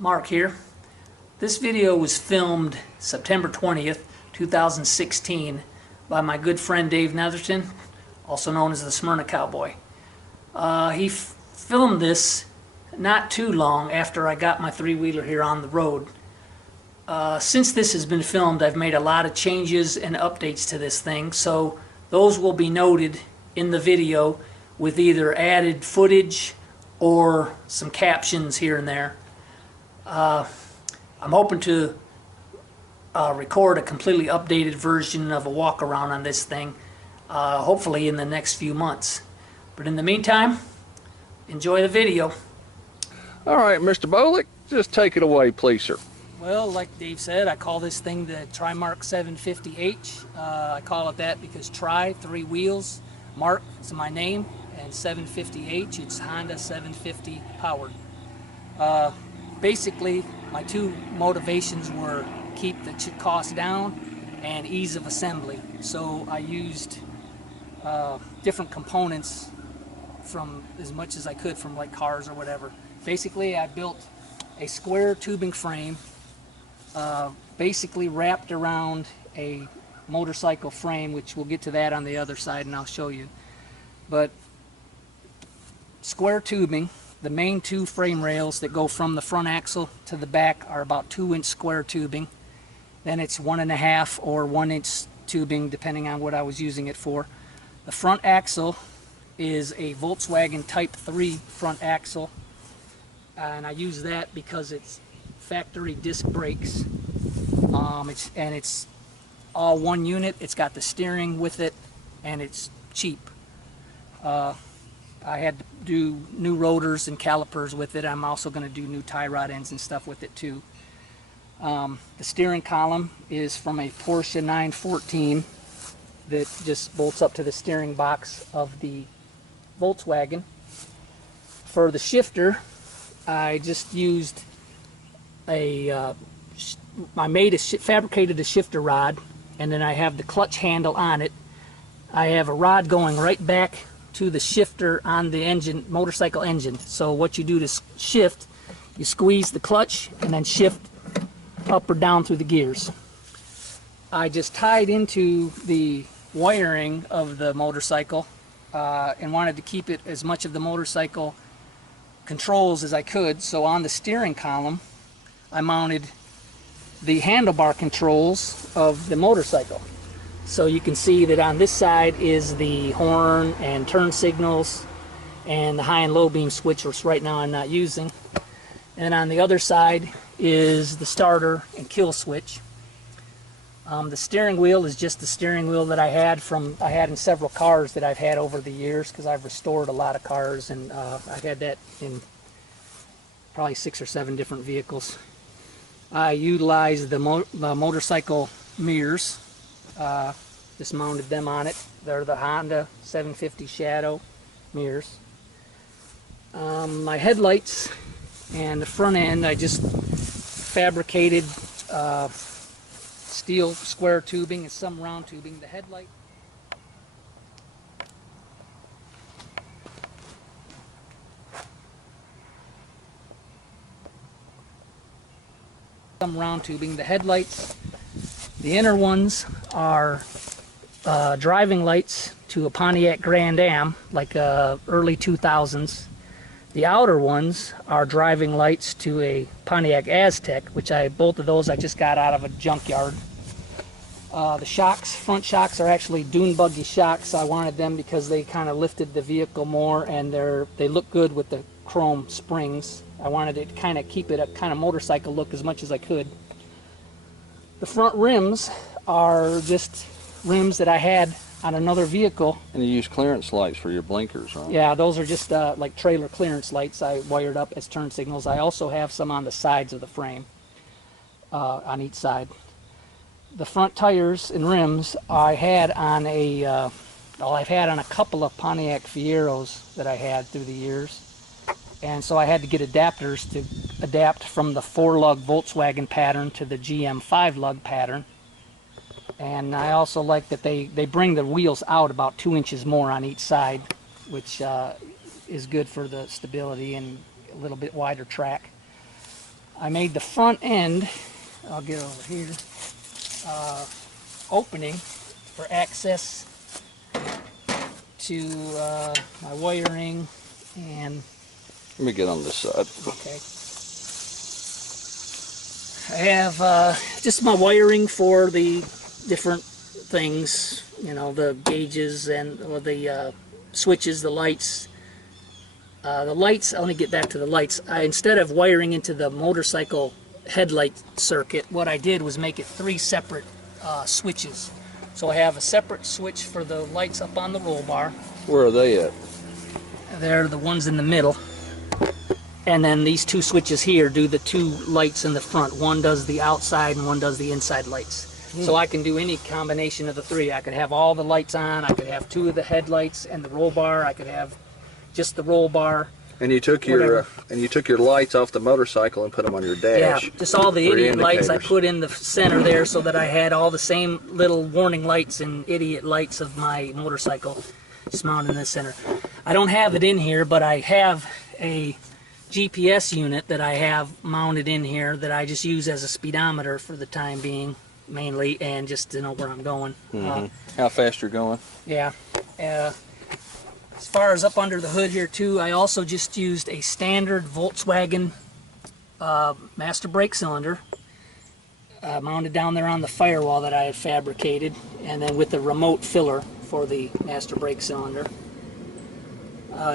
Mark here. This video was filmed September 20th, 2016 by my good friend Dave Netherton, also known as the Smyrna Cowboy. He filmed this not too long after I got my three-wheeler here on the road. Since this has been filmed, I've made a lot of changes and updates to this thing, so those will be noted in the video with either added footage or some captions here and there. I'm hoping to record a completely updated version of a walk around on this thing, hopefully in the next few months. But in the meantime, enjoy the video. All right, Mr. Bolick, just take it away, please, sir. Well, like Dave said, I call this thing the TriMark 750H. I call it that because Tri, 3 wheels, Mark is my name, and 750H, it's Honda 750 powered. Basically, my two motivations were keep the cost down and ease of assembly. So I used different components from as much as I could from like cars or whatever. Basically, I built a square tubing frame basically wrapped around a motorcycle frame, which we'll get to that on the other side and I'll show you. But square tubing, the main two frame rails that go from the front axle to the back are about 2-inch square tubing. Then it's 1.5 or 1-inch tubing depending on what I was using it for. The front axle is a Volkswagen Type 3 front axle, and I use that because it's factory disc brakes. It's all one unit. It's got the steering with it, and it's cheap. I had to do new rotors and calipers with it. I'm also going to do new tie rod ends and stuff with it too. The steering column is from a Porsche 914 that just bolts up to the steering box of the Volkswagen. For the shifter, I just used fabricated a shifter rod, and then I have the clutch handle on it. I have a rod going right back to the shifter on the engine, motorcycle engine. So what you do to shift, you squeeze the clutch and then shift up or down through the gears. I just tied into the wiring of the motorcycle and wanted to keep it as much of the motorcycle controls as I could. So on the steering column, I mounted the handlebar controls of the motorcycle. So you can see that on this side is the horn and turn signals and the high and low beam switch, which right now I'm not using. And on the other side is the starter and kill switch. The steering wheel is just the steering wheel that I had in several cars that I've had over the years, because I've restored a lot of cars, and I've had that in probably 6 or 7 different vehicles. I utilized the motorcycle mirrors. Just mounted them on it. They're the Honda 750 Shadow mirrors. My headlights and the front end, I just fabricated steel square tubing and some round tubing. The headlight, the headlights, the inner ones are driving lights to a Pontiac Grand Am, like early 2000s. The outer ones are driving lights to a Pontiac Aztec, which both of those I just got out of a junkyard. The shocks, front shocks, are actually dune buggy shocks. I wanted them because they kind of lifted the vehicle more, and they look good with the chrome springs. I wanted to kind of keep it a kind of motorcycle look as much as I could. The front rims are just rims that I had on another vehicle. And you use clearance lights for your blinkers, right? Yeah, those are just like trailer clearance lights I wired up as turn signals. I also have some on the sides of the frame, on each side. The front tires and rims I had on I've had on a couple of Pontiac Fieros that I had through the years. And so I had to get adapters to adapt from the 4-lug Volkswagen pattern to the GM 5-lug pattern. And I also like that they bring the wheels out about 2 inches more on each side, which is good for the stability and a little bit wider track. I made the front end, I'll get over here, opening for access to my wiring and... Let me get on this side. Okay. I have just my wiring for the different things, you know, the gauges and or the switches, the lights. The lights, let me get back to the lights. Instead of wiring into the motorcycle headlight circuit, what I did was make it 3 separate switches. So I have a separate switch for the lights up on the roll bar. Where are they at? They're the ones in the middle. And then these 2 switches here do the 2 lights in the front. One does the outside and one does the inside lights. So I can do any combination of the 3. I could have all the lights on, I could have 2 of the headlights and the roll bar, I could have just the roll bar. And you took your lights off the motorcycle and put them on your dash. Yeah, just all the idiot lights I put in the center there so that I had all the same little warning lights and idiot lights of my motorcycle just mounted in the center. I don't have it in here, but I have a GPS unit that I have mounted in here that I just use as a speedometer for the time being, mainly, and just to know where I'm going. How fast you're going? Yeah. As far as up under the hood here too, I also just used a standard Volkswagen master brake cylinder mounted down there on the firewall that I had fabricated, and then with the remote filler for the master brake cylinder.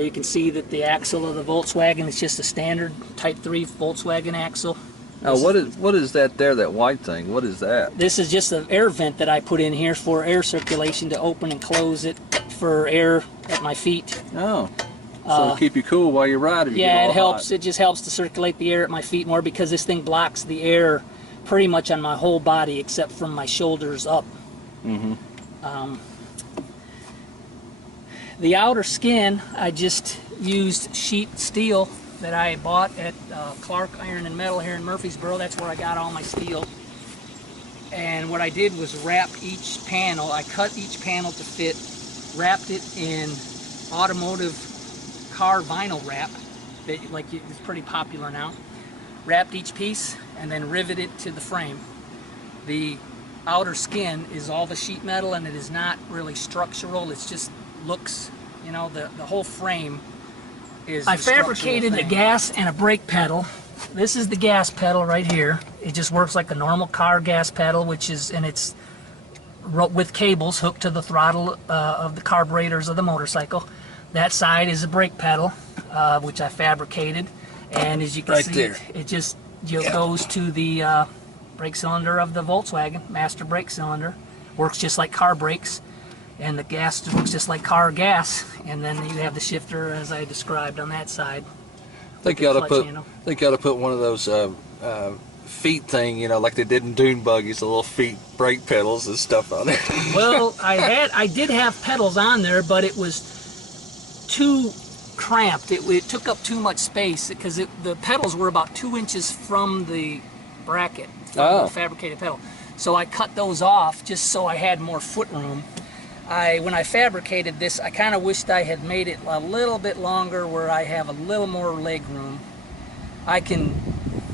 You can see that the axle of the Volkswagen is just a standard Type 3 Volkswagen axle. Now, what is that there, that white thing? What is that? This is just an air vent that I put in here for air circulation to open and close it for air at my feet. Oh, so to keep you cool while you're riding. Yeah, it helps. It just helps to circulate the air at my feet more because this thing blocks the air pretty much on my whole body except from my shoulders up. The outer skin, I just used sheet steel that I bought at Clark Iron and Metal here in Murfreesboro. That's where I got all my steel. And what I did was wrap each panel. I cut each panel to fit, wrapped it in automotive car vinyl wrap that is pretty popular now. Wrapped each piece and then riveted to the frame. The outer skin is all the sheet metal and it is not really structural. It's just looks, you know, the whole frame is. I fabricated a gas and a brake pedal. This is the gas pedal right here. It just works like a normal car gas pedal, which is, and it's with cables hooked to the throttle of the carburetors of the motorcycle. That side is a brake pedal, which I fabricated, and as you can see, it just goes to the brake cylinder of the Volkswagen master brake cylinder. Works just like car brakes. And the gas looks just like car gas, and then you have the shifter as I described on that side. I think you ought to put one of those feet thing, you know, like they did in dune buggies, the little feet brake pedals and stuff on there. Well, I did have pedals on there, but it was too cramped. It took up too much space because the pedals were about 2 inches from the bracket, from the fabricated pedal. So I cut those off just so I had more foot room. When I fabricated this, I kind of wished I had made it a little bit longer where I have a little more leg room. I can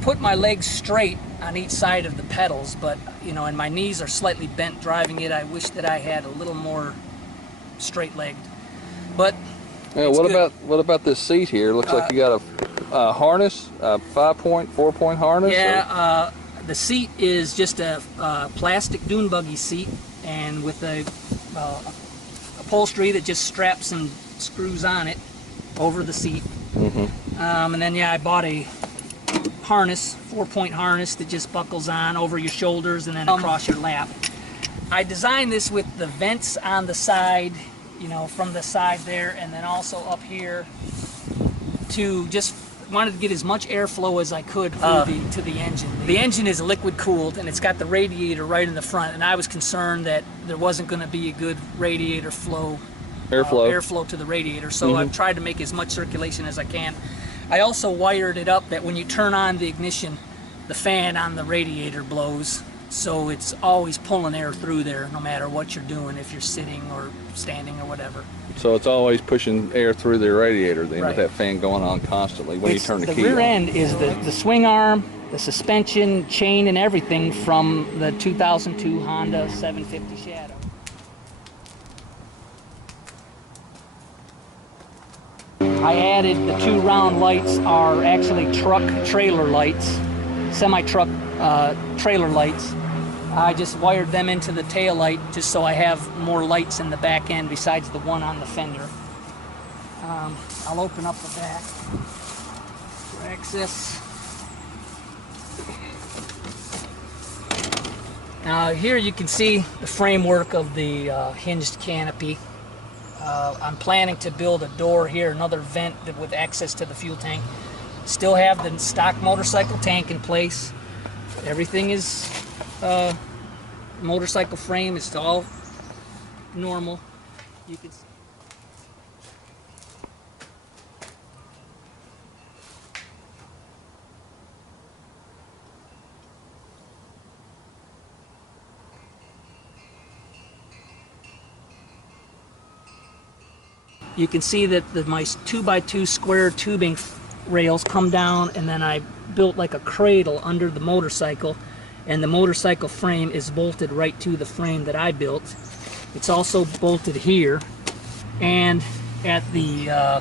put my legs straight on each side of the pedals, but, you know, and my knees are slightly bent driving it. I wish that I had a little more straight-legged. But yeah, what about this seat here? Looks like you got a harness, a 5-point, 4-point harness? Yeah, the seat is just a plastic dune buggy seat, and with a upholstery that just straps and screws on it over the seat. And then I bought a harness, 4-point harness that just buckles on over your shoulders and then across your lap. I designed this with the vents on the side, you know, from the side there, and then also up here to just wanted to get as much airflow as I could to the engine. The engine is liquid cooled and it's got the radiator right in the front, and I was concerned that there wasn't going to be a good radiator airflow to the radiator, so I've tried to make as much circulation as I can. I also wired it up that when you turn on the ignition, the fan on the radiator blows, so it's always pulling air through there no matter what you're doing, if you're sitting or standing or whatever. So it's always pushing air through the radiator then, Right. with that fan going on constantly when you turn the key on. The rear end is the swing arm, the suspension, chain, and everything from the 2002 Honda 750 Shadow. I added the 2 round lights are actually truck trailer lights, semi-truck trailer lights. I just wired them into the tail light just so I have more lights in the back end besides the one on the fender. I'll open up the back for access. Now here you can see the framework of the hinged canopy. I'm planning to build a door here, another vent with access to the fuel tank. Still have the stock motorcycle tank in place. Everything is motorcycle frame. It's all normal. You can see. You can see that my 2x2 square tubing rails come down, and then I built like a cradle under the motorcycle, and the motorcycle frame is bolted right to the frame that I built. It's also bolted here and at the I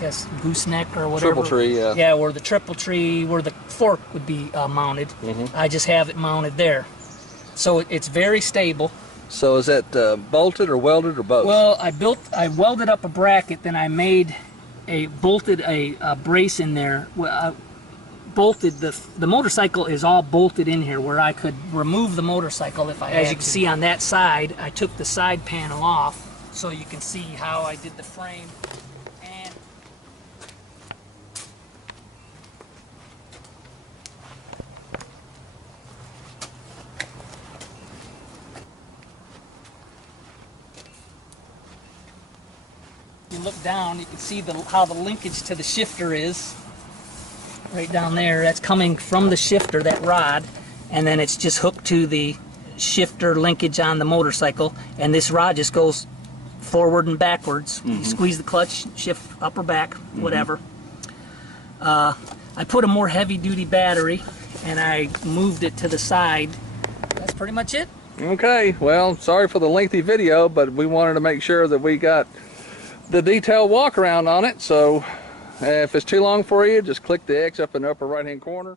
guess gooseneck or whatever. Triple tree, yeah. Yeah, where the triple tree, where the fork would be mounted. I just have it mounted there. So it's very stable. So is that bolted or welded or both? Well, I welded up a bracket, then I bolted a brace in there. Bolted the motorcycle is all bolted in here where I could remove the motorcycle if I had to. As you can see on that side, I took the side panel off so you can see how I did the frame. And you look down, you can see how the linkage to the shifter is. Right down there, that's coming from the shifter, that rod, and then it's just hooked to the shifter linkage on the motorcycle, and this rod just goes forward and backwards. You squeeze the clutch, shift up or back, whatever. I put a more heavy-duty battery, and I moved it to the side. That's pretty much it. Okay, well, sorry for the lengthy video, but we wanted to make sure that we got the detailed walk around on it, so if it's too long for you, just click the X up in the upper right hand corner.